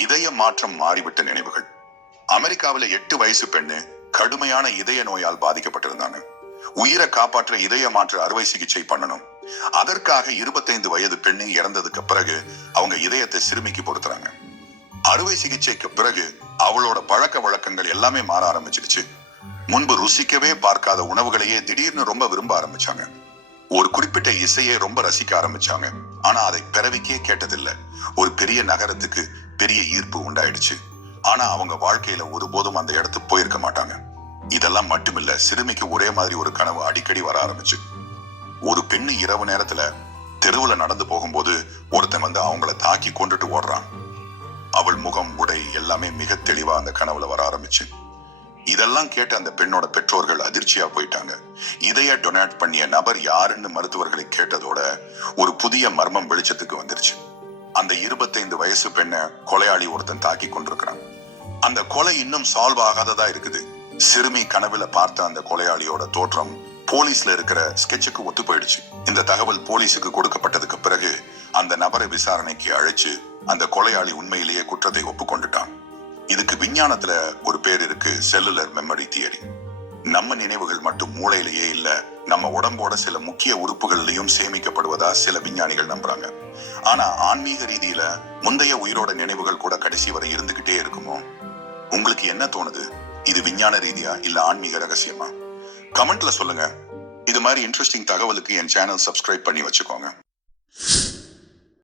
இதய மாற்றம் மாறிவிட்ட நினைவுகள். அமெரிக்காவில எட்டு வயசு பெண்ணு கடுமையான இதய நோயால் பாதிக்கப்பட்டிருந்தாங்க. உயிரை காப்பாற்ற இதய மாற்று அறுவை சிகிச்சை பண்ணணும். அதற்காக இருபத்தைந்து வயது பெண்ணு இறந்ததுக்கு பிறகு அவங்க இதயத்தை சிறுமிக்கு பொருத்துறாங்க. அறுவை சிகிச்சைக்கு பிறகு அவளோட பழக்க வழக்கங்கள் எல்லாமே மாற ஆரம்பிச்சிடுச்சு முன்பு ருசிக்கவே பார்க்காத உணவுகளையே திடீர்னு ரொம்ப விரும்ப ஆரம்பிச்சாங்க. ஒரு குறிப்பிட்ட இசையை ரொம்ப ரசிக்க ஆரம்பிச்சாங்க. ஆனா அதை பிறவிக்கே கேட்டதில்லை. பெரிய நகரத்துக்கு பெரிய ஈர்ப்பு உண்டாயிடுச்சு. ஆனா அவங்க வாழ்க்கையில ஒருபோதும் அந்த இடத்துக்கு போயிருக்க மாட்டாங்க. இதெல்லாம் மட்டுமில்ல சிறுமிக்கு ஒரே மாதிரி ஒரு கனவு அடிக்கடி வர ஆரம்பிச்சு. ஒரு பெண்ணு இரவு நேரத்துல தெருவுல நடந்து போகும்போது ஒருத்தன் வந்து அவங்கள தாக்கி கொண்டுட்டு ஓடுறான். அவள் முகம் உடை எல்லாமே மிக தெளிவா அந்த கனவுல வர ஆரம்பிச்சு. இதெல்லாம் கேட்டு அந்த பெண்ணோட பெற்றோர்கள் அதிர்ச்சியா போயிட்டாங்க. இதைய டொனேட் பண்ணிய நபர் யாருன்னு மருத்துவர்களை கேட்டதோட ஒரு புதிய மர்மம் வெளிச்சத்துக்கு வந்துருச்சு. அந்த இருபத்தைந்து வயசு பெண்ணை கொலையாளி ஒருத்தன் தாக்கி கொண்டிருக்கிறான். அந்த கொலை இன்னும் சால்வ் ஆகாததா இருக்குது. சிறுமி கனவுல பார்த்த அந்த கொலையாளியோட தோற்றம் போலீஸ்ல இருக்கிற ஸ்கெட்சுக்கு ஒத்து போயிடுச்சு. இந்த தகவல் போலீஸுக்கு கொடுக்கப்பட்டதுக்கு பிறகு அந்த நபரை விசாரணைக்கு அழைச்சு அந்த கொலையாளி உண்மையிலேயே குற்றத்தை ஒப்புக்கொண்டுட்டான். இதுக்கு விஞ்ஞானத்துல ஒரு பேர் இருக்கு செல்லுலர் மெமரி தியரி நம்ம நினைவுகள் மட்டும் மூளையிலேயே இல்ல நம்ம உடம்போட சில முக்கிய உறுப்புகள்லயும் சேமிக்கப்படுவதா சில விஞ்ஞானிகள் நம்புறாங்க. ஆனா ஆன்மீக ரீதியில முந்தைய உயிரோட நினைவுகள் கூட கடைசி வரை இருந்துகிட்டே இருக்குமோ? உங்களுக்கு என்ன தோணுது? இது விஞ்ஞான ரீதியா இல்ல ஆன்மீக ரகசியமா? கமெண்ட்ல சொல்லுங்க. இது மாதிரி இன்ட்ரெஸ்டிங் தகவலுக்கு என் சேனல் சப்ஸ்கிரைப் பண்ணி வச்சுக்கோங்க.